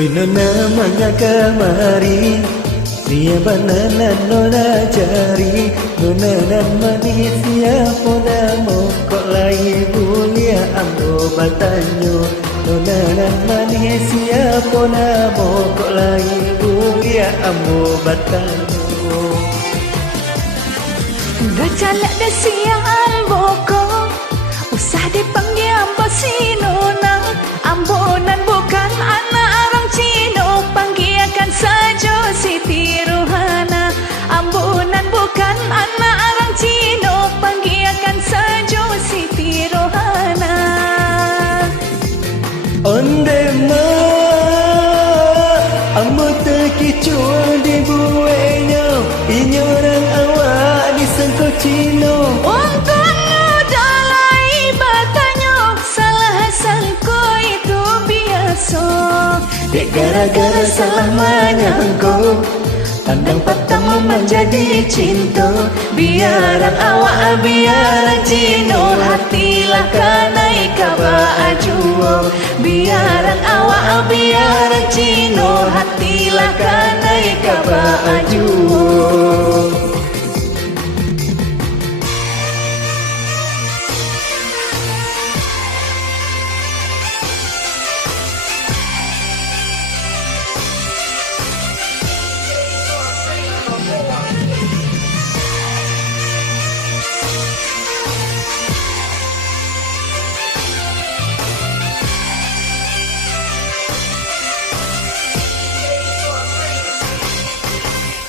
Oi nona mangga kemari, siapa nona nona cari, nona nan manis siapa namo kok lai bulia ambo batanyo, nona nan manis siapa namo kok lai bulia ambo batanyo. Udah calak dah siang boko, usah dipanggil ambo si nona, ambonan bukan anak orang Cino, panggilkan saja Siti Rohana. Ambonan bukan anak orang Cino, panggilkan saja Siti Rohana. Onde ma, ambo terkecoh di buahnya, ini orang awak disangka Cino. Untuk dalai batanya, salah sangko itu biasa. Dek gara-gara salah menyangko, pandang pertama menjadi cinta. Biaran awak biaran Cino, hatilah kanai kaba ajuo. Biaran awak biaran Cino, hatilah kanai kaba ajuo.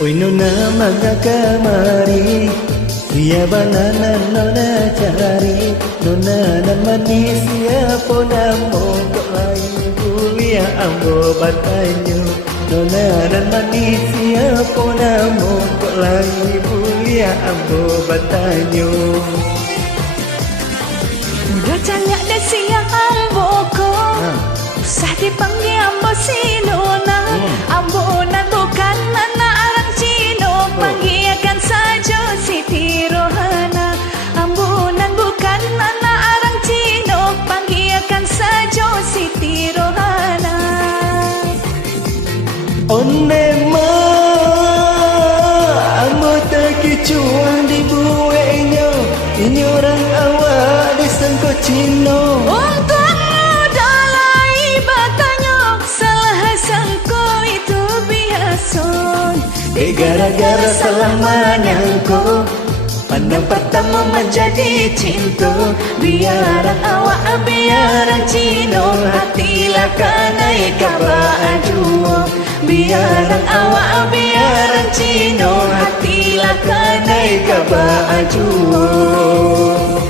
Oi nona mangga kemari, siapa nona nona cari, nona nan manis siapa namo kok lai bulia ambo batanyo, nona nan manis siapa namo kok lai bulia ambo batanyo. Udah calak dah siang boko, usah dipanggil ambo si nona, ambonan bukan anak orang Cino, panggilkan saja Siti Rohana. Ambonan bukan anak orang Cino, panggilkan saja Siti Rohana. Onde ma, ambo terkecoh di buahnya, ini orang awak disangka Cino. Untuk dalai batanya, salah sangko itu biasa. Gara-gara salah menyangko, pandang pertama menjadi cinta. Biaran awak biaran Cino, hatilah kanai kaba ajuo. Biaran awak biaran Cino, hatilah kanai kaba ajuo.